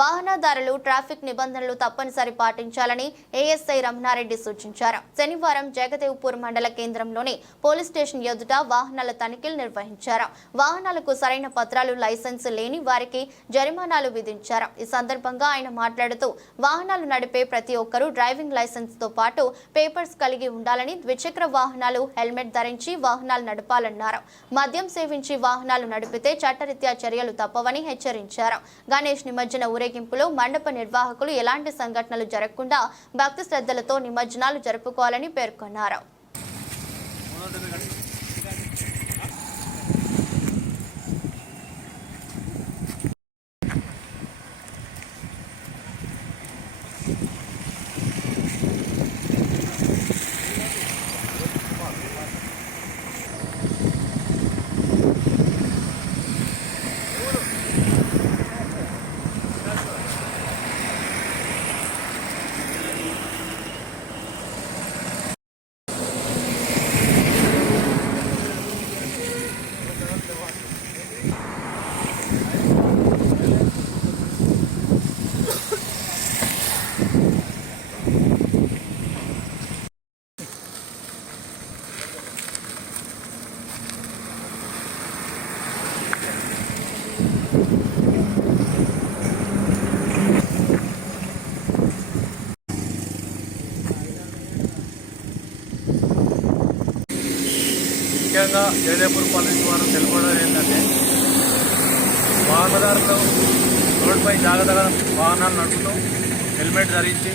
వాహనదారులు ట్రాఫిక్ నిబంధనలు తప్పనిసరి పాటించాలని ఏఎస్ఐ రమణారెడ్డి సూచించారు. శనివారం జగదేవ్పూర్ మండల కేంద్రంలోని పోలీస్ స్టేషన్ ఎదుట వాహనాల తనిఖీలు నిర్వహించారు. వాహనాలకు సరైన పత్రాలు, లైసెన్స్ లేని వారికి జరిమానాలు విధించారు. ఈ సందర్భంగా ఆయన మాట్లాడుతూ వాహనాలు నడిపే ప్రతి ఒక్కరూ డ్రైవింగ్ లైసెన్స్ తో పాటు పేపర్స్ కలిగి ఉండాలని, ద్విచక్ర వాహనాలు హెల్మెట్ ధరించి వాహనాలు నడపాలన్నారు. మద్యం సేవించి వాహనాలు నడిపితే చట్టరీత్యా చర్యలు తప్పవని హెచ్చరించారు. గణేష్ నిమజ్జన ఊరేగింపులో మండప నిర్వాహకులు ఎలాంటి సంఘటనలు జరగకుండా భక్తి శ్రద్ధలతో నిమజ్జనాలు జరుపుకోవాలని పేర్కొన్నారు. ముఖ్యంగా జగదేవ్పూర్ పోలీస్ వారు తెలుసుకోవడం ఏంటంటే, వాహనదారులు రోడ్డుపై జాగ్రత్తగా వాహనాలు నడుపుతూ హెల్మెట్ ధరించి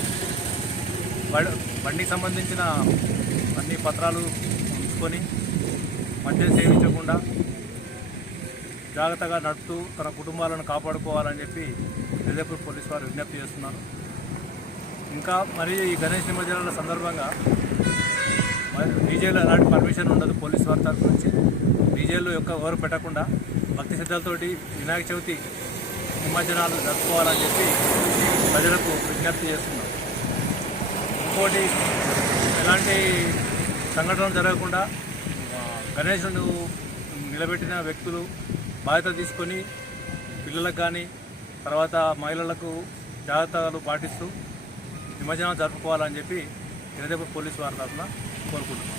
బండికి సంబంధించిన అన్ని పత్రాలు ఉంచుకొని మద్యం సేవించకుండా జాగ్రత్తగా నడుపుతూ తన కుటుంబాలను కాపాడుకోవాలని చెప్పి జగదేవ్పూర్ పోలీస్ వారు విజ్ఞప్తి చేస్తున్నారు. ఇంకా మరియు ఈ గణేష్ నిమజ్జనాల సందర్భంగా డీజేలో ఎలాంటి పర్మిషన్ ఉండదు. పోలీస్ వారి తరఫు నుంచి డీజేలు ఎవరు పెట్టకుండా భక్తి శ్రద్ధలతోటి వినాయక చవితి నిమజ్జనాలు జరుపుకోవాలని చెప్పి ప్రజలకు విజ్ఞప్తి చేస్తున్నాం. ఇంకోటి, ఎలాంటి సంఘటనలు జరగకుండా గణేశును నిలబెట్టిన వ్యక్తులు బాధ్యత తీసుకొని పిల్లలకు కానీ తర్వాత మహిళలకు జాగ్రత్తలు పాటిస్తూ నిమజ్జనాలు జరుపుకోవాలని చెప్పి జగదేవ్పూర్ పోలీస్ వారి తరఫున కోరుకుంటున్నాం.